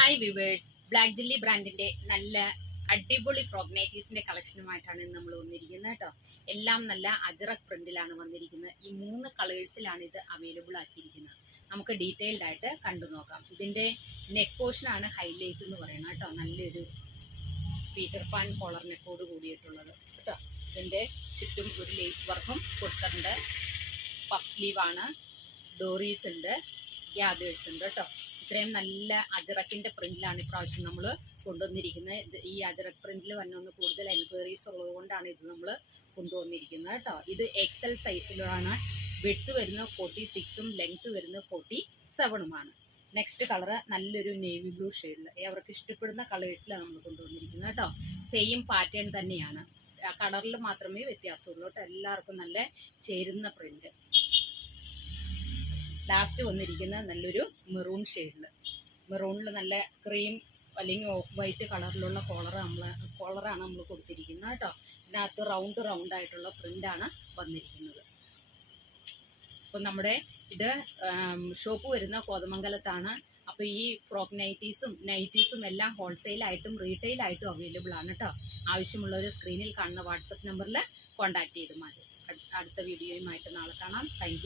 Hi viewers, black jelly ബ്രാൻഡിന്റെ നല്ല അടിപൊളി ഫ്രോക്ക് നൈറ്റീസിന്റെ കളക്ഷനുമായിട്ടാണ് നമ്മൾ വന്നിരിക്കുന്നത് കേട്ടോ. എല്ലാം നല്ല അജറക് പ്രിന്റിലാണ് വന്നിരിക്കുന്നത്. ഈ 3 കളേഴ്സിലാണ് ഇത് അവൈലബിൾ ആക്കിയിരിക്കുന്നത്. നമുക്ക് ഡീറ്റെയിൽഡ് ആയിട്ട് കണ്ടു നോക്കാം. ഇതിന്റെ നെക്ക് പോർഷൻ ആണ് ഹൈലൈറ്റ് എന്ന് പറയുന്നത് കേട്ടോ. നല്ലൊരു പീറ്റർ പാൻ കോളർ നെക്കോട് കൂടിയിട്ടുള്ളത് കേട്ടോ. ഇതിന്റെ ചുറ്റും ഒരു ലേസ് വർക്കും കൊടുത്തിട്ടുണ്ട്. പഫ് സ്ലീവ് ആണ്, ഡോറീസ് ഉണ്ട്, ഗ്യാദേഴ്സ് ഉണ്ട് കേട്ടോ. ഇത്രയും നല്ല അജറക്കിന്റെ പ്രിന്റിലാണ് ഇപ്രാവശ്യം നമ്മൾ കൊണ്ടുവന്നിരിക്കുന്നത്. ഈ അജറക് പ്രിന്റിൽ വന്നൊന്ന് കൂടുതൽ എൻക്വയറീസ് ഉള്ളത് കൊണ്ടാണ് ഇത് നമ്മൾ കൊണ്ടുവന്നിരിക്കുന്നത് കേട്ടോ. ഇത് എക്സൽ സൈസിലാണ്. വിഡ്ത്ത് വരുന്നത് 46ഉം ലെങ്ത് വരുന്നത് 47ഉമാണ്. നെക്സ്റ്റ് കളറ് നല്ലൊരു നേവി ബ്ലൂ ഷെയ്ഡിൽ അവർക്ക് ഇഷ്ടപ്പെടുന്ന കളേഴ്സിലാണ് നമ്മൾ കൊണ്ടുവന്നിരിക്കുന്നത് കേട്ടോ. സെയിം പാറ്റേൺ തന്നെയാണ്, കളറിൽ മാത്രമേ വ്യത്യാസമുള്ളൂ കേട്ടോ. എല്ലാവർക്കും നല്ല ചേരുന്ന പ്രിന്റ്. ലാസ്റ്റ് വന്നിരിക്കുന്ന നല്ലൊരു മെറൂൺ ഷെയ്ഡിൽ, മെറൂണിൽ നല്ല ക്രീം അല്ലെങ്കിൽ ഓഫ് വൈറ്റ് കളറിലുള്ള കോളറാണ് നമ്മൾ കൊടുത്തിരിക്കുന്നത് കേട്ടോ. ഇതിനകത്ത് റൗണ്ട് ആയിട്ടുള്ള പ്രിൻ്റാണ് വന്നിരിക്കുന്നത്. അപ്പം നമ്മുടെ ഇത് ഷോപ്പ് വരുന്ന കോതമംഗലത്താണ്. അപ്പോൾ ഈ ഫ്രോക്ക് നൈറ്റീസും എല്ലാം ഹോൾസെയിലായിട്ടും റീറ്റെയിലായിട്ടും അവൈലബിൾ ആണ് കേട്ടോ. ആവശ്യമുള്ളവർ സ്ക്രീനിൽ കാണുന്ന വാട്സപ്പ് നമ്പറിൽ കോൺടാക്ട് ചെയ്ത് മതി. അടുത്ത വീഡിയോയുമായിട്ട് നാളെ കാണാം. Thank you.